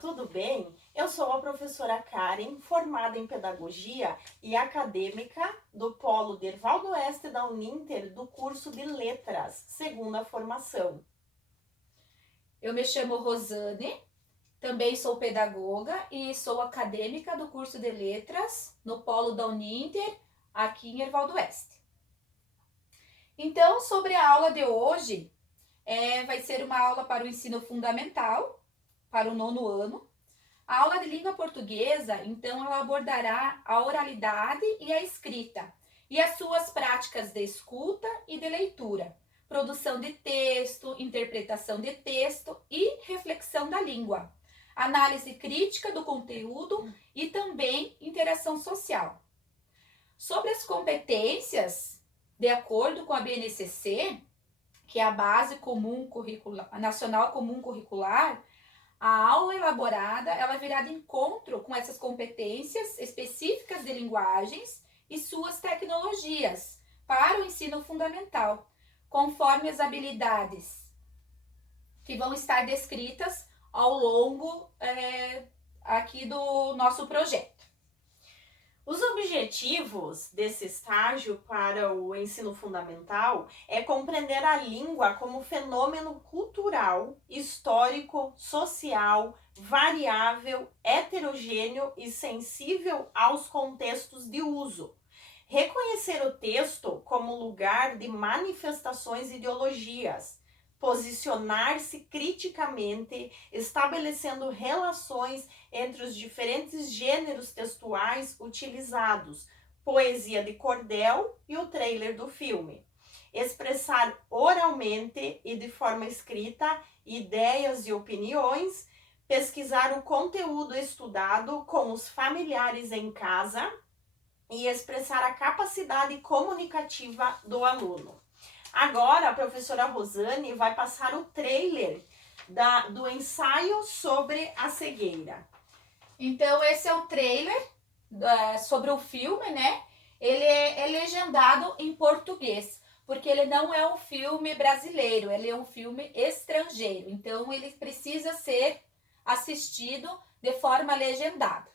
tudo bem? Eu sou a professora Karen, formada em Pedagogia e acadêmica do Polo Derval do Oeste da Uninter, do curso de Letras, segunda formação. Eu me chamo Rosane, também sou pedagoga e sou acadêmica do curso de Letras no Polo da Uninter, aqui em Erval do Oeste. Então, sobre a aula de hoje, vai ser uma aula para o ensino fundamental, para o 9º ano. A aula de língua portuguesa, então, ela abordará a oralidade e a escrita e as suas práticas de escuta e de leitura, produção de texto, interpretação de texto e reflexão da língua, análise crítica do conteúdo e também interação social. Sobre as competências, de acordo com a BNCC, que é a Base Comum Curricular, Nacional Comum Curricular, a aula elaborada ela virá de encontro com essas competências específicas de linguagens e suas tecnologias para o ensino fundamental, conforme as habilidades que vão estar descritas ao longo aqui do nosso projeto. Os objetivos desse estágio para o ensino fundamental é compreender a língua como fenômeno cultural, histórico, social, variável, heterogêneo e sensível aos contextos de uso. Reconhecer o texto como lugar de manifestações e ideologias. Posicionar-se criticamente, estabelecendo relações entre os diferentes gêneros textuais utilizados, poesia de cordel e o trailer do filme. Expressar oralmente e de forma escrita ideias e opiniões, pesquisar o conteúdo estudado com os familiares em casa e expressar a capacidade comunicativa do aluno. Agora a professora Rosane vai passar o trailer do ensaio sobre a cegueira. Então esse é o trailer sobre o filme, né? Ele é legendado em português, porque ele não é um filme brasileiro, ele é um filme estrangeiro. Então ele precisa ser assistido de forma legendada.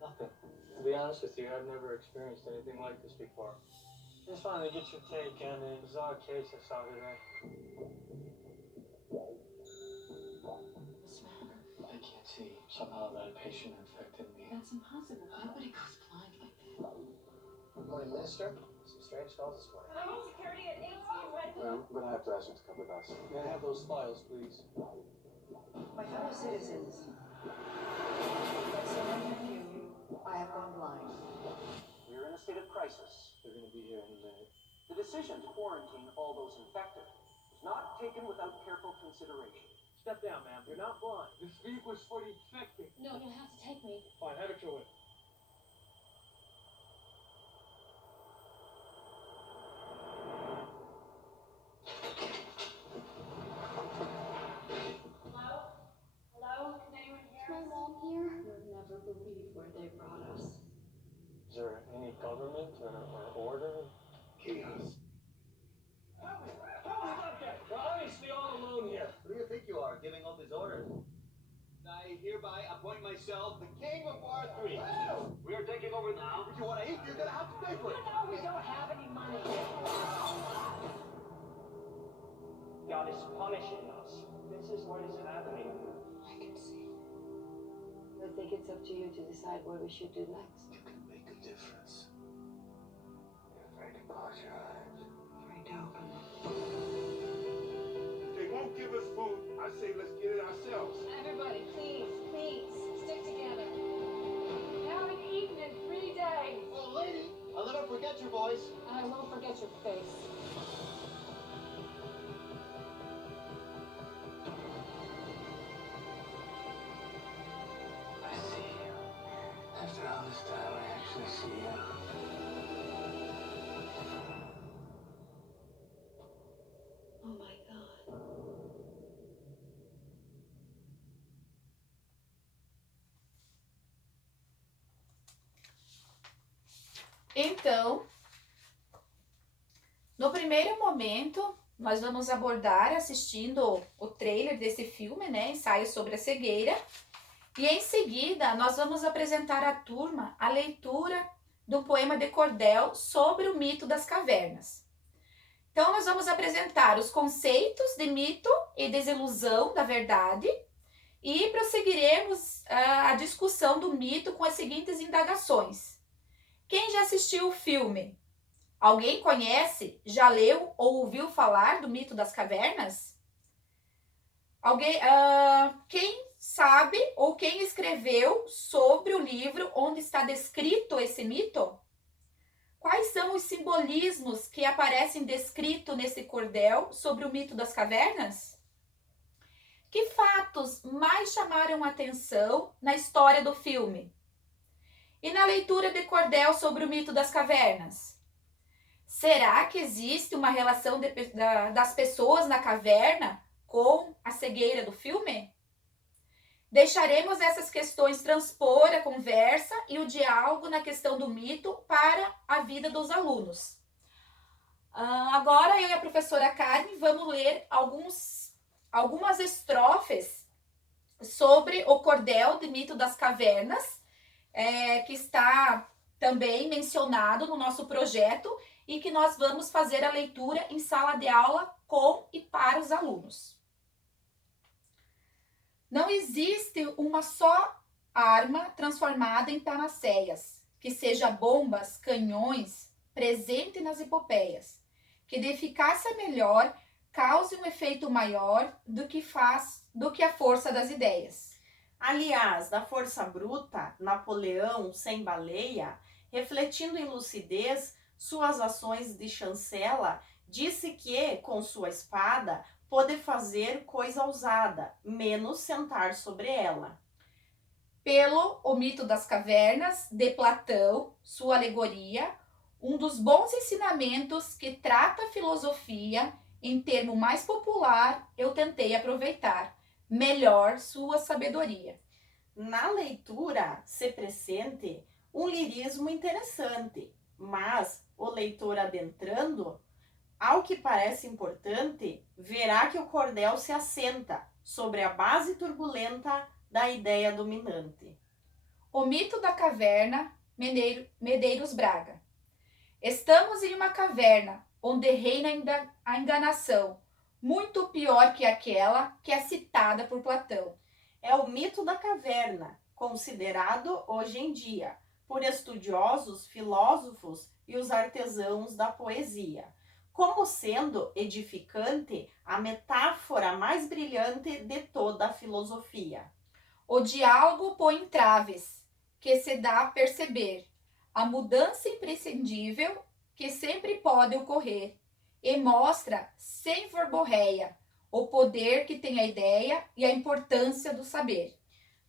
Nothing. To be honest with you, I've never experienced anything like this before. I just wanted to get your take on the bizarre case I saw today. What's the matter? I can't see. Somehow that patient infected me. That's impossible. Nobody goes blind like that. Good morning, Minister. Some strange calls this morning. I need security at 8 ready. Well, I'm gonna have to ask you to come with us. May I have those files, please? My fellow citizens, like so many of you, I have gone blind. We're in a state of crisis. They're gonna be here any minute. The decision to quarantine all those infected was not taken without careful consideration. Step down, ma'am. You're not blind. This feed was for the infected. No, you'll have to take me. Fine, have it your way. Hello? Hello? Can anyone hear Is my us? mom here? You'll never believe where they brought us. Is there any government or order? Chaos. Help me! Help me, doctor! We're obviously all alone here. Who do you think you are, giving all these orders? I hereby appoint myself the king of Bar 3. We are taking over now. If you want to eat, you're going to have to pay for it. No, we don't have any money. God is punishing us. This is what is happening. I can see. I think it's up to you to decide what we should do next. You can make a difference. You're afraid to close your eyes. Afraid to open them. They won't give us food. I say let's get it ourselves. Everybody, please, stick together. We haven't eaten in 3 days. Oh, lady, I'll never forget your voice. And I won't forget your face. I see you. After all this time, I actually see you. Oh my God. Então, no primeiro momento, nós vamos abordar assistindo o trailer desse filme, né? Ensaio sobre a cegueira. E em seguida, nós vamos apresentar à turma a leitura do poema de cordel sobre o mito das cavernas. Então, nós vamos apresentar os conceitos de mito e desilusão da verdade e prosseguiremos a discussão do mito com as seguintes indagações. Quem já assistiu o filme? Alguém conhece, já leu ou ouviu falar do mito das cavernas? Quem sabe ou quem escreveu sobre o livro onde está descrito esse mito? Quais são os simbolismos que aparecem descritos nesse cordel sobre o mito das cavernas? Que fatos mais chamaram a atenção na história do filme? E na leitura de cordel sobre o mito das cavernas? Será que existe uma relação das pessoas na caverna com a cegueira do filme? Deixaremos essas questões transpor a conversa e o diálogo na questão do mito para a vida dos alunos. Agora eu e a professora Carmen vamos ler algumas estrofes sobre o cordel de mito das cavernas, que está também mencionado no nosso projeto e que nós vamos fazer a leitura em sala de aula com e para os alunos. Não existe uma só arma transformada em panaceias, que seja bombas, canhões, presente nas epopeias, que de eficácia melhor cause um efeito maior do que a força das ideias. Aliás, da força bruta, Napoleão sem baleia, refletindo em lucidez suas ações de chancela, disse que, com sua espada, pode fazer coisa ousada, menos sentar sobre ela. Pelo O Mito das Cavernas, de Platão, sua alegoria, um dos bons ensinamentos que trata a filosofia, em termo mais popular, eu tentei aproveitar, melhor sua sabedoria. Na leitura se pressente um lirismo interessante, mas o leitor adentrando, ao que parece importante, verá que o cordel se assenta sobre a base turbulenta da ideia dominante. O Mito da Caverna, Medeiros Braga. Estamos em uma caverna onde reina a enganação, muito pior que aquela que é citada por Platão. É o mito da caverna, considerado hoje em dia por estudiosos, filósofos e os artesãos da poesia, como sendo edificante a metáfora mais brilhante de toda a filosofia. O diálogo põe entraves, que se dá a perceber, a mudança imprescindível que sempre pode ocorrer, e mostra, sem verborreia, o poder que tem a ideia e a importância do saber.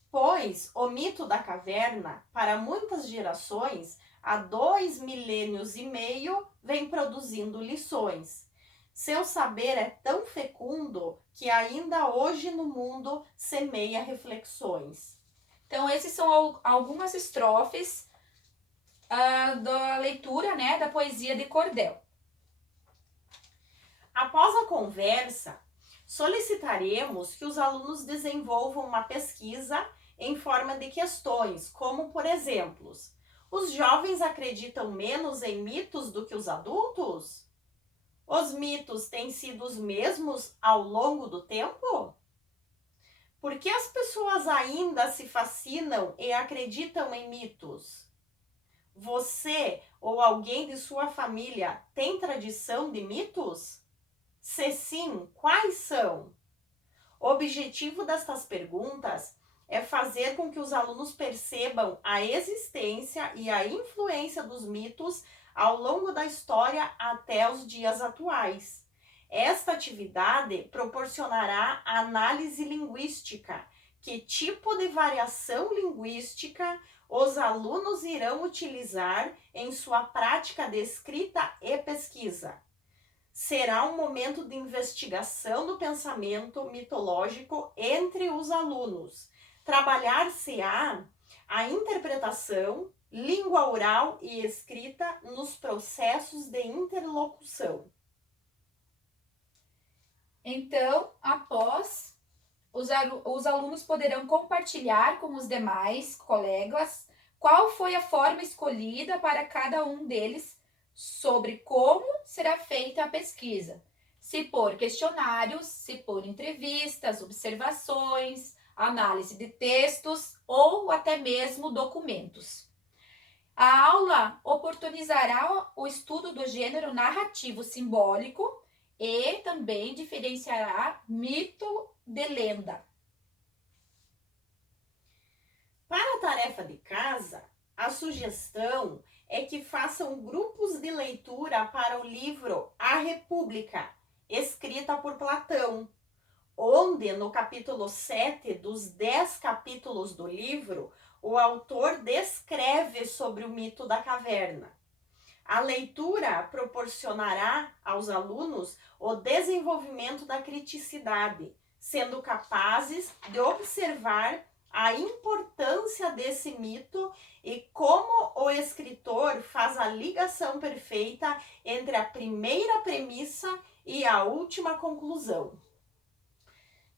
Pois o mito da caverna, para muitas gerações, há 2,5 milênios, vem produzindo lições. Seu saber é tão fecundo que ainda hoje no mundo semeia reflexões. Então, esses são algumas estrofes da leitura, né, da poesia de cordel. Após a conversa, solicitaremos que os alunos desenvolvam uma pesquisa em forma de questões, como, por exemplo, os jovens acreditam menos em mitos do que os adultos? Os mitos têm sido os mesmos ao longo do tempo? Por que as pessoas ainda se fascinam e acreditam em mitos? Você ou alguém de sua família tem tradição de mitos? Se sim, quais são? O objetivo destas perguntas é fazer com que os alunos percebam a existência e a influência dos mitos ao longo da história até os dias atuais. Esta atividade proporcionará análise linguística. Que tipo de variação linguística os alunos irão utilizar em sua prática de escrita e pesquisa? Será um momento de investigação do pensamento mitológico entre os alunos. Trabalhar-se-á a interpretação, língua oral e escrita nos processos de interlocução. Então, após, os alunos poderão compartilhar com os demais colegas qual foi a forma escolhida para cada um deles sobre como será feita a pesquisa. Se por questionários, se por entrevistas, observações, análise de textos ou até mesmo documentos. A aula oportunizará o estudo do gênero narrativo simbólico e também diferenciará mito de lenda. Para a tarefa de casa, a sugestão é que façam grupos de leitura para o livro A República, escrita por Platão, onde no capítulo 7 dos 10 capítulos do livro, o autor descreve sobre o mito da caverna. A leitura proporcionará aos alunos o desenvolvimento da criticidade, sendo capazes de observar a importância desse mito e como o escritor faz a ligação perfeita entre a primeira premissa e a última conclusão.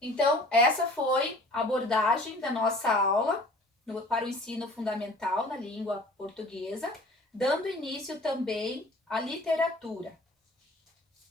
Então, essa foi a abordagem da nossa aula para o ensino fundamental na língua portuguesa, dando início também à literatura.